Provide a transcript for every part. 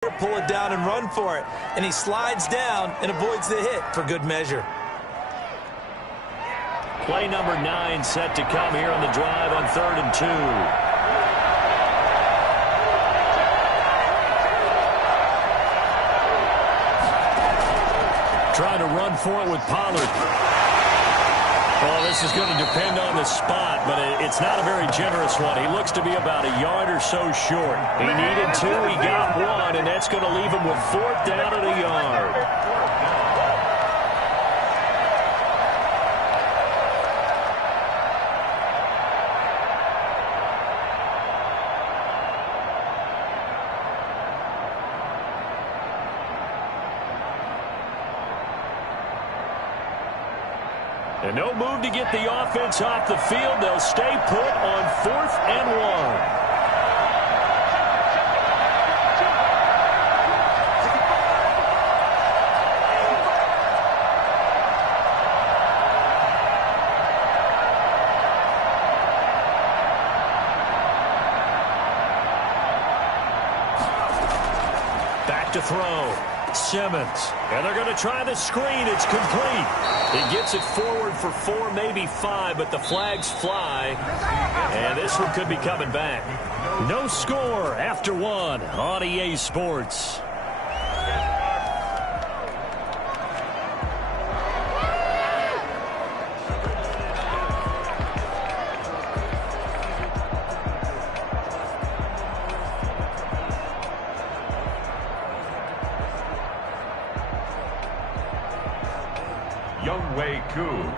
Pull it down and run for it. And he slides down and avoids the hit for good measure. Play number 9 set to come here on the drive on 3rd and 2. Trying to run for it with Pollard. Well, this is going to depend on the spot, but it's not a very generous one. He looks to be about a yard or so short. He needed 2, he got 1, and that's going to leave him with 4th down at a yard. And no move to get the offense off the field. They'll stay put on 4th and 1. Back to throw. Simmons. And they're going to try the screen. It's complete. He gets it forward for 4, maybe 5, but the flags fly. And this one could be coming back. No score after 1 on EA Sports.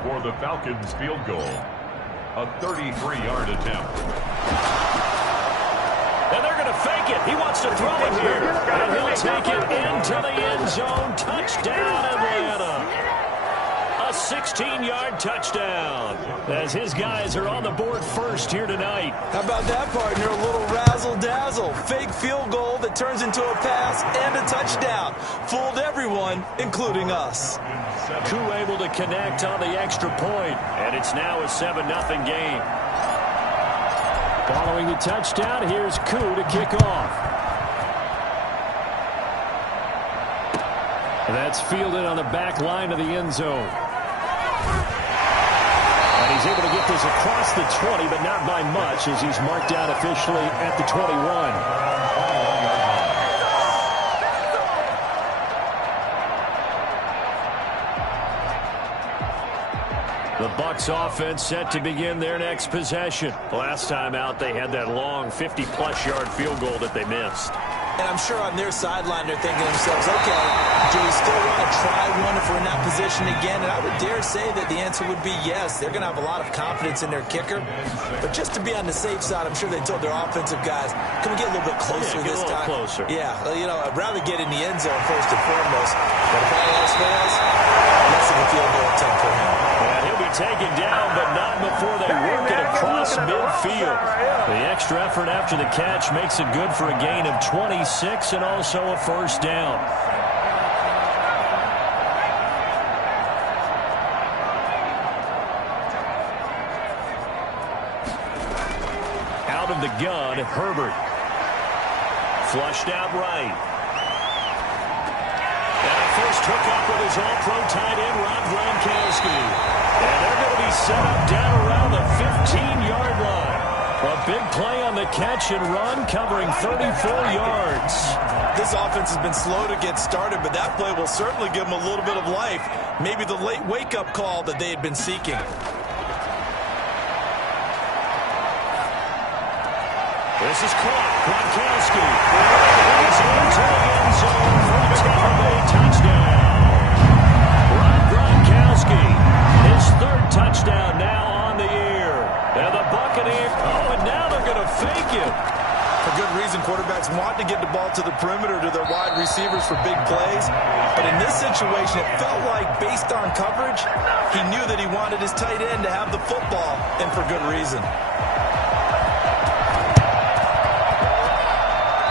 For the Falcons field goal. A 33-yard attempt. And they're going to fake it. He wants to throw it here. And he'll take it into the end zone. Touchdown, Atlanta. A 16-yard touchdown. As his guys are on the board first here tonight. How about that, partner? A little razzle-dazzle. Fake field goal that turns into a pass and a touchdown. Fooled everyone, including us. Koo able to connect on the extra point, and it's now a 7-0 game. Following the touchdown, here's Koo to kick off. And that's fielded on the back line of the end zone. And he's able to get this across the 20, but not by much, as he's marked out officially at the 21. The Bucs offense set to begin their next possession. Last time out, they had that long 50-plus yard field goal that they missed. And I'm sure on their sideline they're thinking to themselves, okay, do we still want to try one if we're in that position again? And I would dare say that the answer would be yes. They're going to have a lot of confidence in their kicker. But just to be on the safe side, I'm sure they told their offensive guys, can we get a little bit closer this time? Closer. Yeah, you know, I'd rather get in the end zone first and foremost. But if all else fails, less of a field goal attempt for him. And he'll be taken down, but not before they work it across midfield. The extra effort after the catch makes it good for a gain of 26 and also a first down. Out of the gun, Herbert. Flushed out right. And a first hookup with his all-pro tight end, Rob Gronkowski. And they're going to be set up down around the 15-yard line. A big play on the catch and run, covering 34 yards. This offense has been slow to get started, but that play will certainly give them a little bit of life. Maybe the late wake-up call that they had been seeking. This is caught. Gronkowski. He's into the end zone for a Tampa Bay touchdown. Rob Gronkowski, his 3rd touchdown now on the year. And the Buccaneers, and now they're going to fake it. For good reason, quarterbacks want to get the ball to the perimeter to their wide receivers for big plays. But in this situation, it felt like, based on coverage, he knew that he wanted his tight end to have the football, and for good reason.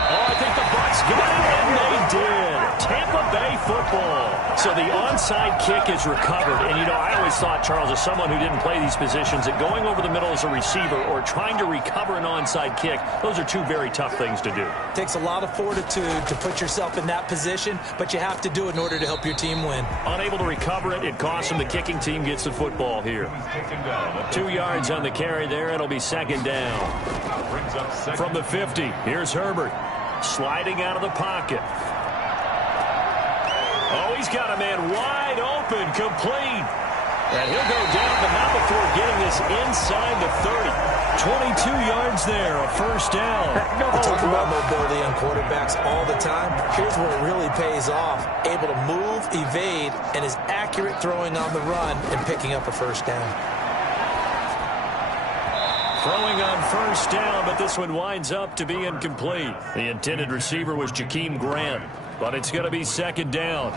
Oh, I think the Bucs got it, and they did. Tampa Bay football. So the onside kick is recovered. And, you know, I always thought, Charles, as someone who didn't play these positions, that going over the middle as a receiver or trying to recover an onside kick, those are two very tough things to do. It takes a lot of fortitude to put yourself in that position, but you have to do it in order to help your team win. Unable to recover it, it costs them. The kicking team gets the football here. 2 yards on the carry there. It'll be second down. From the 50, here's Herbert. Sliding out of the pocket. Oh, he's got a man wide open, complete. And he'll go down, but not before getting this inside the 30. 22 yards there, a first down. We talk about mobility on quarterbacks all the time. Here's where it really pays off. Able to move, evade, and is accurate throwing on the run and picking up a first down. Throwing on first down, but this one winds up to be incomplete. The intended receiver was Jakeem Grant, but it's going to be second down.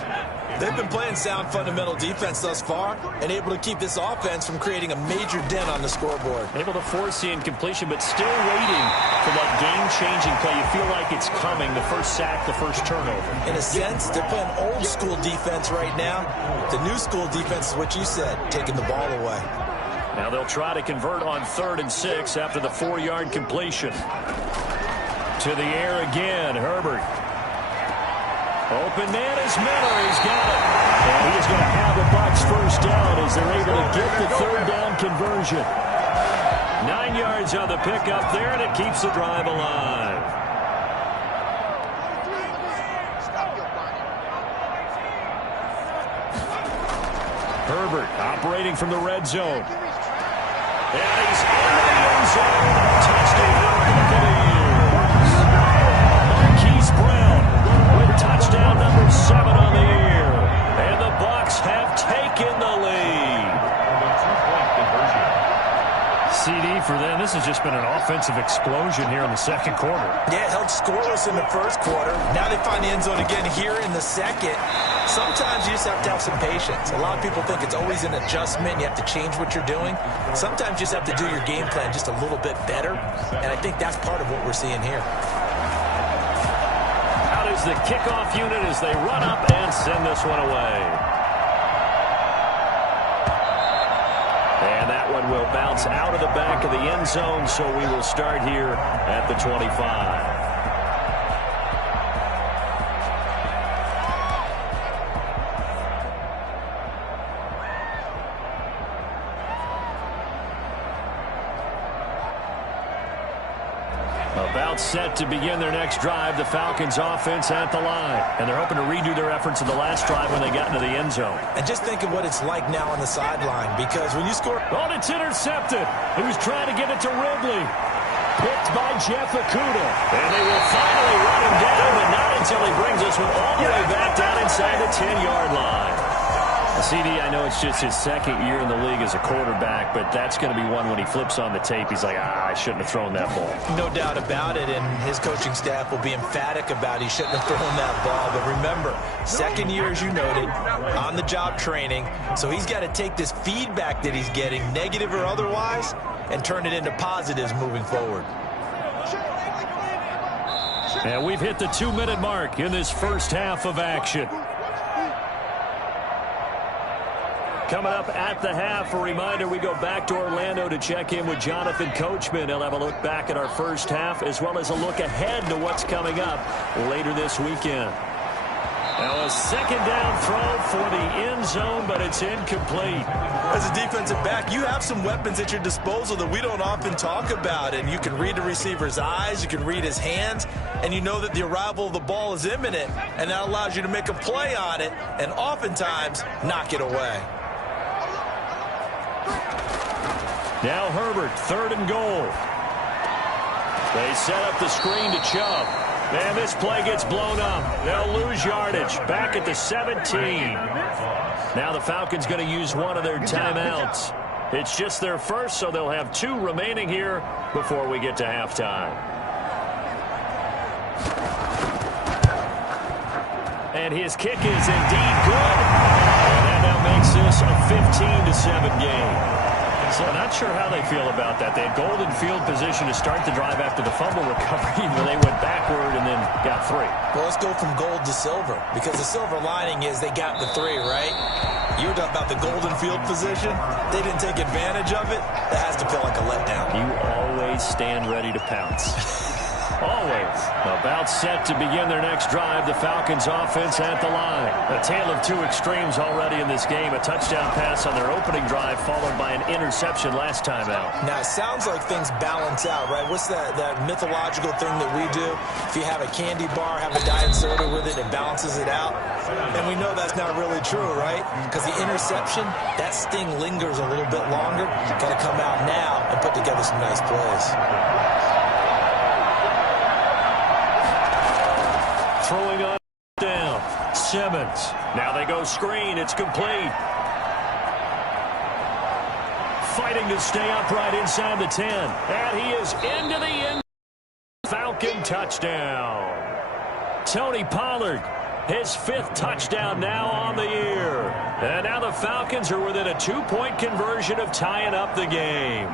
They've been playing sound fundamental defense thus far and able to keep this offense from creating a major dent on the scoreboard. Able to force the incompletion, but still waiting for that game-changing play. You feel like it's coming, the first sack, the first turnover. In a sense, they're playing old-school defense right now. The new-school defense is what you said, taking the ball away. Now they'll try to convert on 3rd and 6 after the 4-yard completion. To the air again, Herbert. Open man is Miller. He's got it. And he is going to have the Bucs first down as they're able to get the 3rd down conversion. 9 yards on the pickup there, and it keeps the drive alive. Herbert operating from the red zone. And he's in the end zone. Touchdown, Buccaneers. Marquise Brown with touchdown number 7 on the year. And the Bucs have taken the lead. CD for them. This has just been an offensive explosion here in the second quarter. Yeah, it held scoreless in the first quarter. Now they find the end zone again here in the second. Sometimes you just have to have some patience. A lot of people think it's always an adjustment. You have to change what you're doing. Sometimes you just have to do your game plan just a little bit better. And I think that's part of what we're seeing here. Out is the kickoff unit as they run up and send this one away. And that one will bounce out of the back of the end zone, so we will start here at the 25. About set to begin their next drive, the Falcons offense at the line. And they're hoping to redo their efforts in the last drive when they got into the end zone. And just think of what it's like now on the sideline, because when you score... Oh, it's intercepted. He was trying to get it to Ridley. Picked by Jeff Okudah. And they will finally run him down, but not until he brings us one all the way back down inside the 10-yard line. CD, I know it's just his second year in the league as a quarterback, but that's going to be one when he flips on the tape. He's like, I shouldn't have thrown that ball. No doubt about it, and his coaching staff will be emphatic about he shouldn't have thrown that ball. But remember, second year, as you noted, on-the-job training, so he's got to take this feedback that he's getting, negative or otherwise, and turn it into positives moving forward. And we've hit the 2-minute mark in this first half of action. Coming up at the half, a reminder, we go back to Orlando to check in with Jonathan Coachman. He'll have a look back at our first half as well as a look ahead to what's coming up later this weekend. Now a second down throw for the end zone, but it's incomplete. As a defensive back, you have some weapons at your disposal that we don't often talk about, and you can read the receiver's eyes, you can read his hands, and you know that the arrival of the ball is imminent, and that allows you to make a play on it and oftentimes knock it away. Now Herbert, 3rd and goal. They set up the screen to Chubb. And this play gets blown up. They'll lose yardage. Back at the 17. Now the Falcons going to use one of their timeouts. It's just their first, so they'll have 2 remaining here before we get to halftime. And his kick is indeed good. And that now makes this a 15-7 game. So not sure how they feel about that. They had golden field position to start the drive after the fumble recovery where they went backward and then got 3. Well, let's go from gold to silver, because the silver lining is they got the 3, right? You were talking about the golden field position. They didn't take advantage of it. That has to feel like a letdown. You always stand ready to pounce. Always. About set to begin their next drive. The Falcons offense at the line. A tale of 2 extremes already in this game. A touchdown pass on their opening drive followed by an interception last time out. Now, it sounds like things balance out, right? What's that mythological thing that we do? If you have a candy bar, have a diet soda with it, it balances it out. And we know that's not really true, right? Because the interception, that sting lingers a little bit longer. Got to come out now and put together some nice plays. Throwing on down. Simmons. Now they go screen. It's complete. Fighting to stay upright inside the 10. And he is into the end. Falcon touchdown. Tony Pollard, his 5th touchdown now on the year. And now the Falcons are within a 2-point conversion of tying up the game.